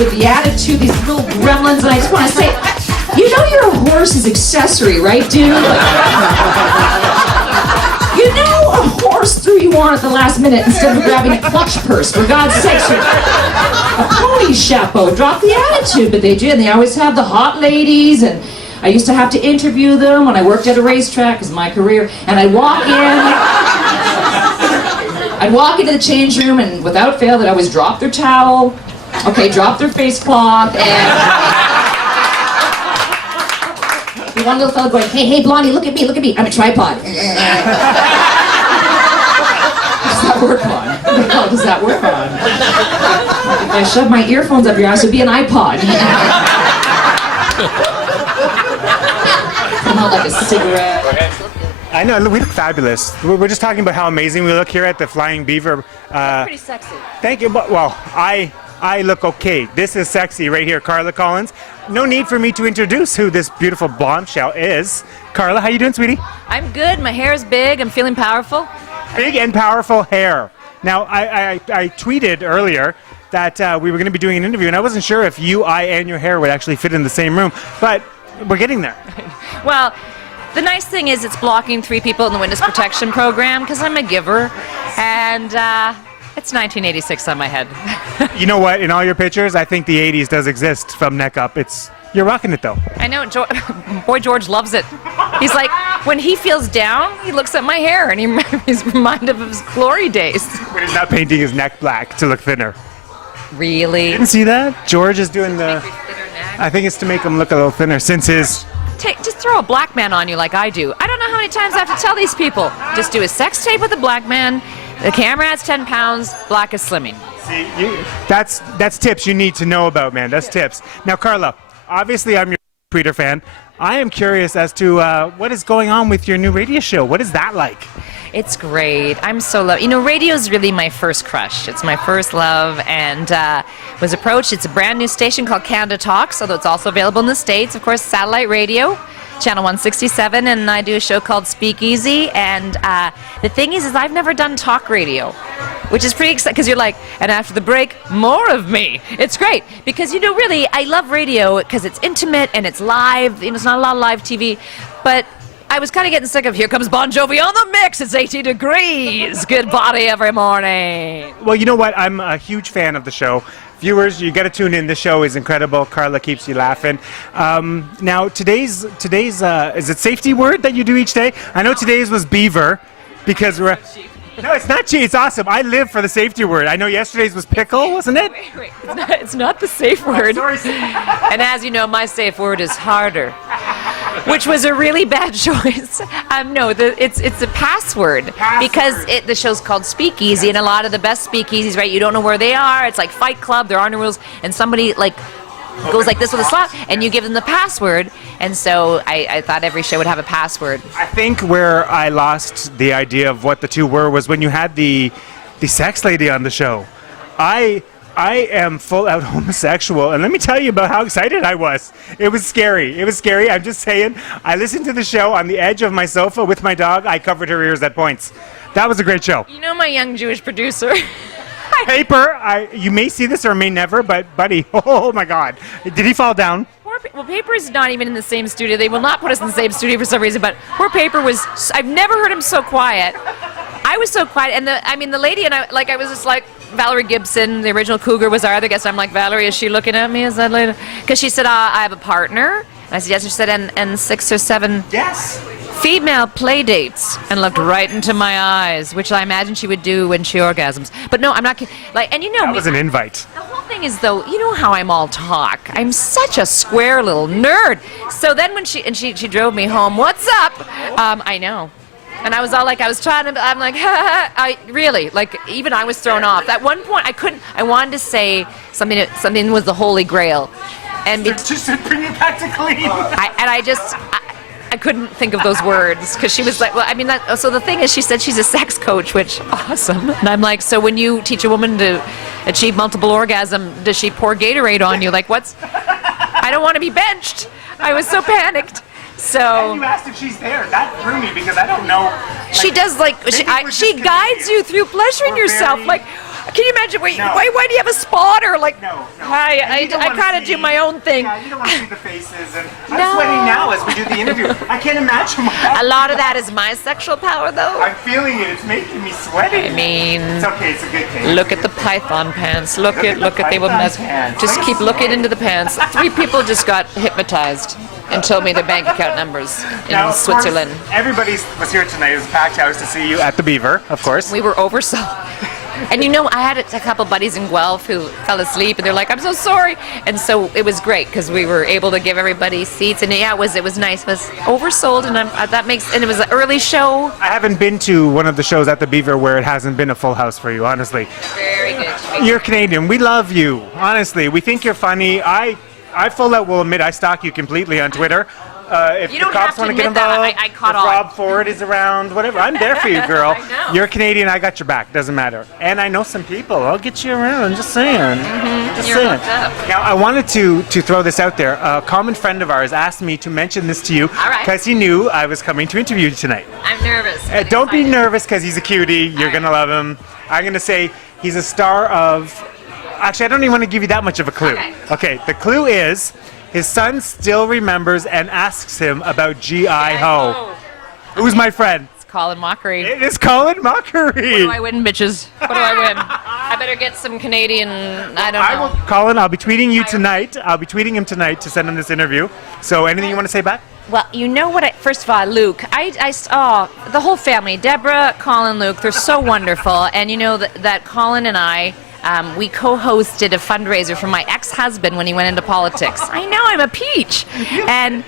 with the attitude, these little gremlins, and I just want to say, you know you're a horse's accessory, right, dude? You know a horse threw you on at the last minute instead of grabbing a clutch purse, for God's sakes. A pony chapeau, drop the attitude, but they do, and they always have the hot ladies, and I used to have to interview them when I worked at a racetrack, it was my career, and I'd walk into the change room, and without fail, they'd always drop their towel, drop their face cloth, and the one little fella going, hey, Blondie, look at me, I'm a tripod. What does that work on? What the hell does that work on? If I shove my earphones up your ass, it'd be an iPod. Somehow like a cigarette. I know, we look fabulous. We're just talking about how amazing we look here at the Flying Beaver. Pretty sexy. Thank you, but, well, I look okay. This is sexy right here, Carla Collins. No need for me to introduce who this beautiful bombshell is. Carla, how you doing, sweetie? I'm good. My hair is big. I'm feeling powerful. Big and powerful hair. Now, I tweeted earlier that we were going to be doing an interview, and I wasn't sure if you, I, and your hair would actually fit in the same room, but we're getting there. Well, the nice thing is it's blocking 3 people in the witness protection program because I'm a giver, and it's 1986 on my head. You know what? In all your pictures, I think the 80s does exist from neck up. You're rocking it, though. I know. Boy George loves it. He's like, when he feels down, he looks at my hair, and he's reminded of his glory days. When he's not painting his neck black to look thinner. Really? You didn't see that? George is doing the... I think it's to make him look a little thinner since his... Just throw a black man on you like I do. I don't know how many times I have to tell these people. Just do a sex tape with a black man. The camera adds 10 pounds. Black is slimming. See, that's tips you need to know about, man. That's tips. Now, Carla, obviously I'm your Twitter fan. I am curious as to what is going on with your new radio show. What is that like? It's great. I'm so loved. You know, radio is really my first crush. It's my first love, and was approached. It's a brand new station called Canada Talks, although it's also available in the States. Of course, satellite radio, channel 167, and I do a show called Speakeasy. And the thing is I've never done talk radio, which is pretty exciting because you're like, and after the break, more of me. It's great because, you know, really, I love radio because it's intimate and it's live. You know, it's not a lot of live TV, but I was kind of getting sick of here comes Bon Jovi on the mix. It's 80 degrees. Good body every morning. Well, you know what? I'm a huge fan of the show. Viewers, you got to tune in. The show is incredible. Carla keeps you laughing. Now, today's is it safety word that you do each day? I know today's was Beaver because we're... No, it's not cheap. It's awesome. I live for the safety word. I know yesterday's was pickle, wasn't it? Wait. It's not the safe word. And as you know, my safe word is harder, which was a really bad choice. No, it's a password because the show's called Speakeasy, and a lot of the best speakeasies, right? You don't know where they are. It's like Fight Club. There are no rules, and somebody like goes like this with a slot, and you give them the password. And so I thought every show would have a password. I think where I lost the idea of what the two were was when you had the sex lady on the show. I am full out homosexual, and let me tell you about how excited I was. It was scary. I'm just saying. I listened to the show on the edge of my sofa with my dog. I covered her ears at points. That was a great show. You know my young Jewish producer. Paper, you may see this or may never, but buddy, oh my God. Did he fall down? Well, Paper's not even in the same studio. They will not put us in the same studio for some reason, but poor Paper was, I've never heard him so quiet. I was so quiet, and the lady and I was just like, Valerie Gibson, the original Cougar, was our other guest. I'm like, Valerie, is she looking at me? Is that lady? Because she said, I have a partner. And I said, yes. She said, and 6 or 7 female play dates, and looked right into my eyes, which I imagine she would do when she orgasms. But no, I'm not kidding. Like, and you know, that was an invite. The whole thing is, though, you know how I'm all talk. I'm such a square little nerd. So then when she drove me home, what's up? I know. And I was all like, I'm like, I really, like, even I was thrown off. At one point, I wanted to say something was the Holy Grail. And just bring it back to clean. I couldn't think of those words because she was like, well, I mean, so the thing is, she said she's a sex coach, which awesome. And I'm like, so when you teach a woman to achieve multiple orgasm, does she pour Gatorade on you? Like, I don't want to be benched. I was so panicked. So and you asked if she's there. That threw me because I don't know. She does, like, she guides you through pleasuring yourself. Like, Can you imagine? Why do you have a spotter? Like, I kind of do my own thing. Yeah, you don't want to see the faces. And I'm sweating now as we do the interview. I can't imagine A lot of that is my sexual power, though. I'm feeling it. It's making me sweaty. I mean, it's okay. It's a good thing. look at the python pants. Look at they will mess. Just keep looking into the pants. 3 people just got hypnotized and told me their bank account numbers in Now, of Switzerland. course, everybody was here tonight. It was a packed house to see you at the Beaver, of course. We were oversold. And you know, I had a couple buddies in Guelph who fell asleep, and they're like, "I'm so sorry." And so it was great because we were able to give everybody seats, and yeah, it was nice. It was oversold, and and it was an early show. I haven't been to one of the shows at the Beaver where it hasn't been a full house for you, honestly. Very good. You're Canadian. We love you, honestly. We think you're funny. I full out will admit I stalk you completely on Twitter. If You the don't cops have to want to get admit that. involved, I caught if on. Rob Ford is around, whatever, I'm there for you, girl. I know. You're Canadian. I got your back. Doesn't matter. And I know some people. I'll get you around. Just saying. Just You're saying. hooked up. Now I wanted to throw this out there. A common friend of ours asked me to mention this to you right. because he knew I was coming to interview you tonight. I'm nervous. but Don't be excited. nervous because he's a cutie. You're going to love him. I'm going to say he's a star of... Actually, I don't even want to give you that much of a clue. Okay. The clue is his son still remembers and asks him about G.I. Ho. Who's my friend? It's Colin Mockery. It is Colin Mockery. What do I win, bitches? What do I win? I better get some Canadian, I don't know. Colin, I'll be tweeting you tonight. I'll be tweeting him tonight to send him this interview. So anything you want to say back? Well, you know what? First of all, Luke, the whole family, Deborah, Colin, Luke, they're so wonderful. And you know that Colin and I, we co-hosted a fundraiser for my ex-husband when he went into politics. I know, I'm a peach. And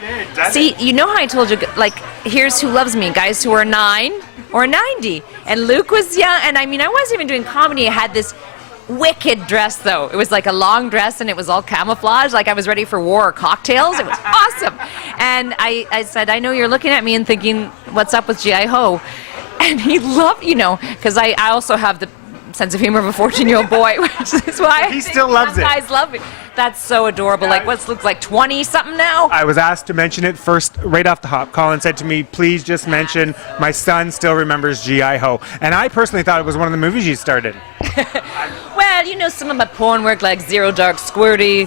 see, you know how I told you, like, here's who loves me, guys who are 9 or 90. And Luke was young, and I mean, I wasn't even doing comedy. I had this wicked dress, though. It was like a long dress, and it was all camouflage, like I was ready for war or cocktails. It was awesome. And I said, I know you're looking at me and thinking, what's up with G.I. Ho? And he loved, because I also have the sense of humor of a 14-year-old boy, which is why He still loves it. Guys love me. That's so adorable. Like, what's Luke, like 20-something now? I was asked to mention it first, right off the hop. Colin said to me, please just mention my son still remembers G.I. Ho. And I personally thought it was one of the movies you started. Well, some of my porn work, like Zero Dark Squirty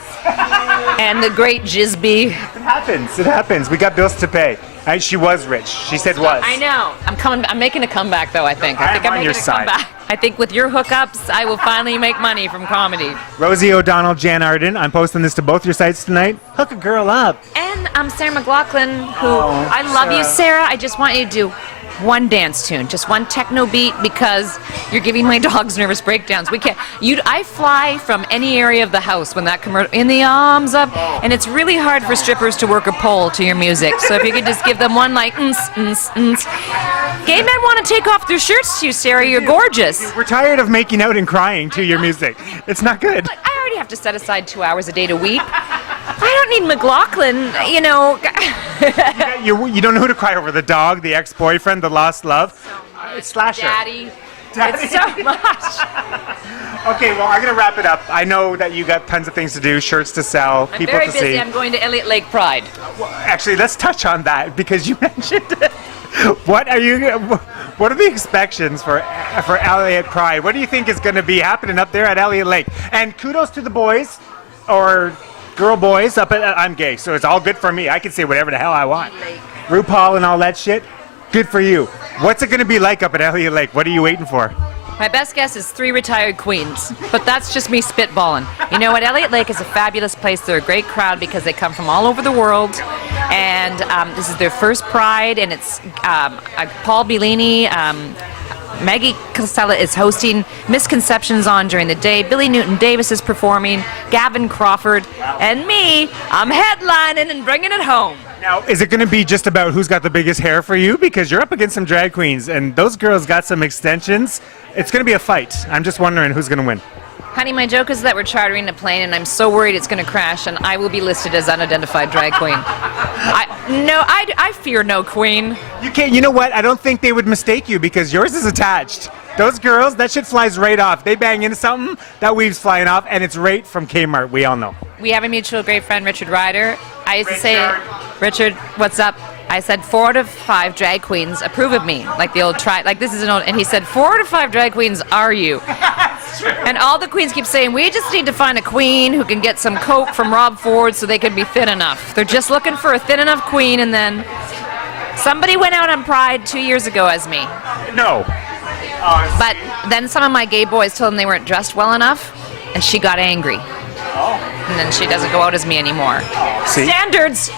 and The Great Jizby. It happens. It happens. We got bills to pay. She was rich. She said was. I know. I'm making a comeback, though, I think. I think I'm I'm on your making a side. comeback. I think with your hookups, I will finally make money from comedy. Rosie O'Donnell, Jan Arden. I'm posting this to both your sites tonight. Hook a girl up. And I'm Sarah McLachlan, who I love you, Sarah. I just want you to do one dance tune, just one techno beat, because you're giving my dogs nervous breakdowns. I fly from any area of the house when that commercial, in the arms of, and it's really hard for strippers to work a pole to your music. So if you could just give them one like, Gay men want to take off their shirts to you, Sarah. You're gorgeous. We're tired of making out and crying to your music. It's not good. But I already have to set aside 2 hours a day to weep. I don't need McLachlan, You don't know who to cry over. The dog, the ex-boyfriend, the lost love. Slasher. Daddy. It's so much. Okay, well, I'm going to wrap it up. I know that you got tons of things to do, shirts to sell, I'm people very to busy. see. I'm going to Elliott Lake Pride. Actually, let's touch on that because you mentioned it. What are the expectations for Elliott Pride? What do you think is going to be happening up there at Elliott Lake? And kudos to the boys or girl boys up at I'm gay, so it's all good for me. I can say whatever the hell I want. RuPaul and all that shit. Good for you. What's it going to be like up at Elliott Lake? What are you waiting for? My best guess is 3 retired queens, but that's just me spitballing. You know what? Elliott Lake is a fabulous place. They're a great crowd because they come from all over the world, and this is their first Pride, and it's Paul Bellini, Maggie Costello is hosting, Misconceptions on during the day, Billy Newton-Davis is performing, Gavin Crawford, and me, I'm headlining and bringing it home. Now, is it going to be just about who's got the biggest hair for you? Because you're up against some drag queens, and those girls got some extensions. It's going to be a fight. I'm just wondering who's going to win. Honey, my joke is that we're chartering a plane, and I'm so worried it's going to crash, and I will be listed as unidentified drag queen. I fear no queen. You can't. You know what? I don't think they would mistake you because yours is attached. Those girls, that shit flies right off. They bang into something, that weave's flying off, and it's right from Kmart. We all know. We have a mutual great friend, Richard Ryder. I used to say, Richard, what's up? I said 4 out of 5 drag queens approve of me, like the old this is an old, and he said 4 out of 5 drag queens are you. And all the queens keep saying, we just need to find a queen who can get some coke from Rob Ford so they can be thin enough. They're just looking for a thin enough queen, and then somebody went out on Pride 2 years ago as me. No. But then some of my gay boys told them they weren't dressed well enough, and she got angry. And then she doesn't go out as me anymore. See? Standards!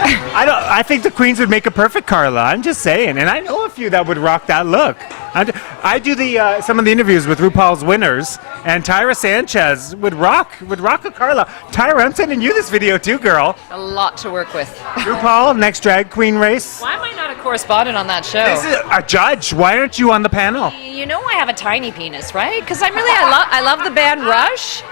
I think the queens would make a perfect Carla. I'm just saying, and I know a few that would rock that look. I do the some of the interviews with RuPaul's winners, and Tyra Sanchez would rock a Carla. Tyra, I'm sending you this video too, girl. A lot to work with. RuPaul, next drag queen race. Why am I not a correspondent on that show? This is a judge. Why aren't you on the panel? You know I have a tiny penis, right? Because I love the band Rush.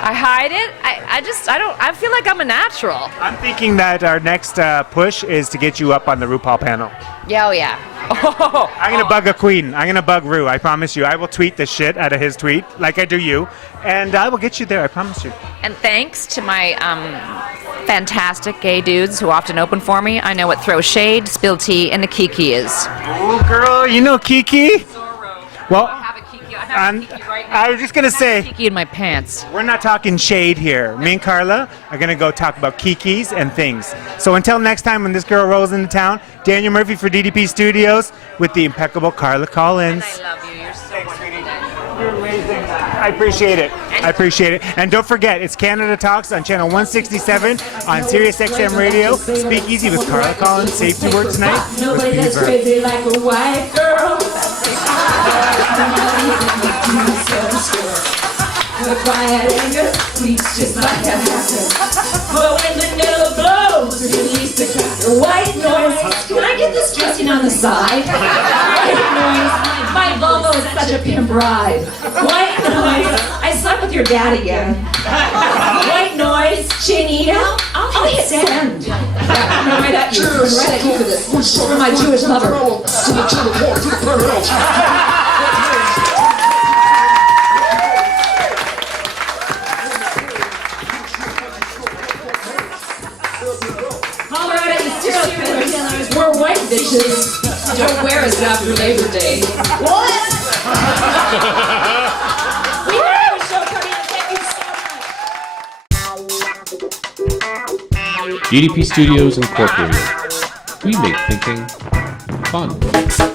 I hide it. I feel like I'm a natural. I'm thinking that our next push is to get you up on the RuPaul panel. Yeah, oh yeah. Oh, I'm going to bug a queen. I'm going to bug Ru. I promise you. I will tweet the shit out of his tweet, like I do you. And I will get you there. I promise you. And thanks to my fantastic gay dudes who often open for me, I know what throw shade, spill tea, and a kiki is. Oh, girl. You know Kiki? Well, I was just going to say, kiki in my pants. we're not talking shade here. Me and Carla are going to go talk about kikis and things. So until next time when this girl rolls into town, Daniel Murphy for DDP Studios with the impeccable Carla Collins. And I love you. You're so wonderful. You're amazing. I appreciate it. I appreciate it. And don't forget, it's Canada Talks on channel 167 on Sirius XM Radio. Speakeasy with Carla Collins. Safety word tonight with Nobody that's Beaver. crazy like a white girl. The quiet anger leaks just like a hammer. But when the yellow blows, release the cracker. White noise. Can I get this dressing on the side? White noise. My Volvo is such a pimp ride. White noise. I slept with your dad again. White noise. Chinita. I'll hit send. Yeah, I'm gonna write at you. I'm gonna write at you for this. For my Jewish lover. We're white bitches. Don't wear us after Labor Day. What? We have a show coming up. Thank you so much. DDP Studios Incorporated. We make thinking fun.